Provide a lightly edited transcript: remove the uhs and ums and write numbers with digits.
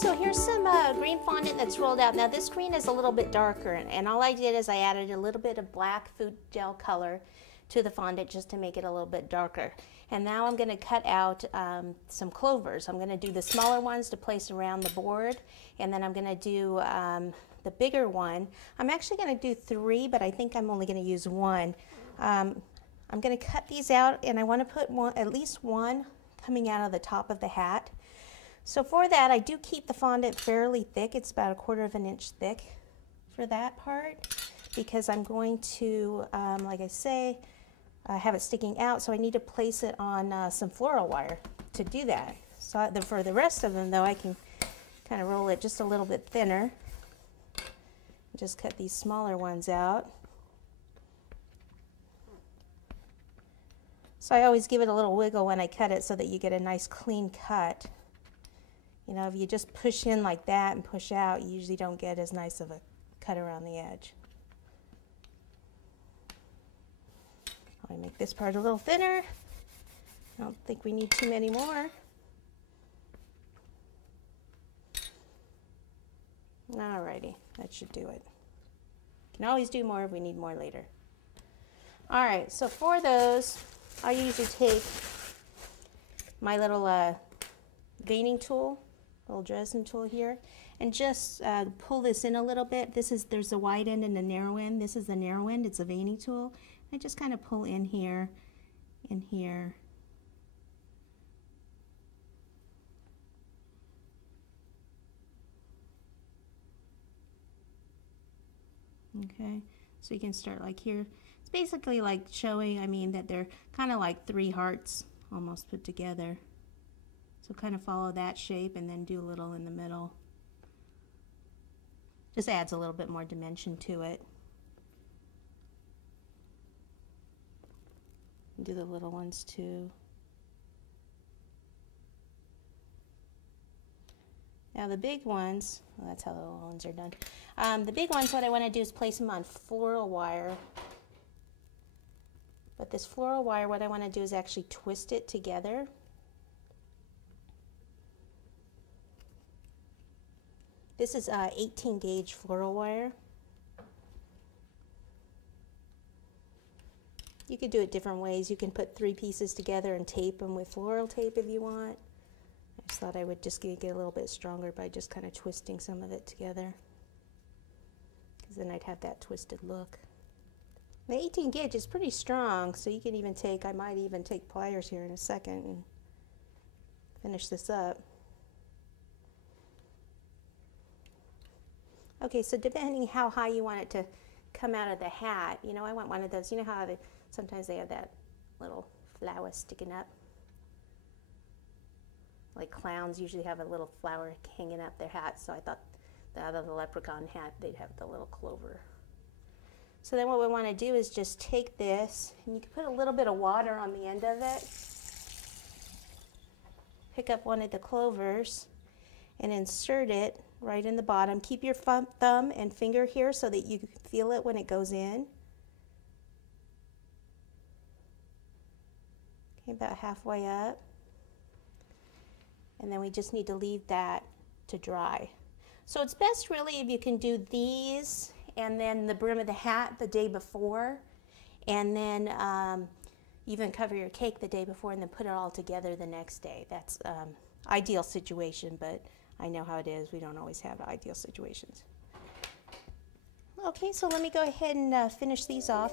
So here's some green fondant that's rolled out. Now this green is a little bit darker, and all I did is I added a little bit of black food gel color to the fondant just to make it a little bit darker. And now I'm going to cut out some clovers. I'm going to do the smaller ones to place around the board, and then I'm going to do the bigger one. I'm actually going to do 3, but I think I'm only going to use 1. I'm going to cut these out, and I want to put at least one coming out of the top of the hat. So for that, I do keep the fondant fairly thick. It's about 1/4 of an inch thick for that part, because I'm going to, like I say, have it sticking out, so I need to place it on some floral wire to do that. So for the rest of them, though, I can kind of roll it just a little bit thinner. Just cut these smaller ones out. So I always give it a little wiggle when I cut it so that you get a nice clean cut. You know, if you just push in like that and push out, you usually don't get as nice of a cut around the edge. I'll make this part a little thinner. I don't think we need too many more. Alrighty, that should do it. Can always do more if we need more later. Alright, so for those, I usually take my little veining tool, little Dresden tool here, and just pull this in a little bit. There's a wide end and a narrow end. This is the narrow end. It's a veining tool. I just kind of pull in here, in here. Okay, so you can start like here. It's basically like showing, I mean, that they're kind of like 3 hearts almost put together. So kind of follow that shape and then do a little in the middle. Just adds a little bit more dimension to it. Do the little ones too. Now the big ones, well, that's how the little ones are done. The big ones, what I want to do is place them on floral wire. But this floral wire, what I want to do is actually twist it together. This is 18 gauge floral wire. You could do it different ways. You can put 3 pieces together and tape them with floral tape if you want. I just thought I would just get a little bit stronger by just kind of twisting some of it together, because then I'd have that twisted look. The 18 gauge is pretty strong, so you can even take, I might even take pliers here in a second and finish this up. Okay, so depending how high you want it to come out of the hat, you know, I want one of those, you know how sometimes they have that little flower sticking up? Like clowns usually have a little flower hanging up their hat, so I thought out of the leprechaun hat they'd have the little clover. So then what we want to do is just take this, and you can put a little bit of water on the end of it. Pick up one of the clovers and insert it right in the bottom. Keep your thumb and finger here so that you can feel it when it goes in. Okay, about halfway up. And then we just need to leave that to dry. So it's best really if you can do these and then the brim of the hat the day before, and then even cover your cake the day before and then put it all together the next day. That's ideal situation, but I know how it is. We don't always have ideal situations. Okay, so let me go ahead and finish these off.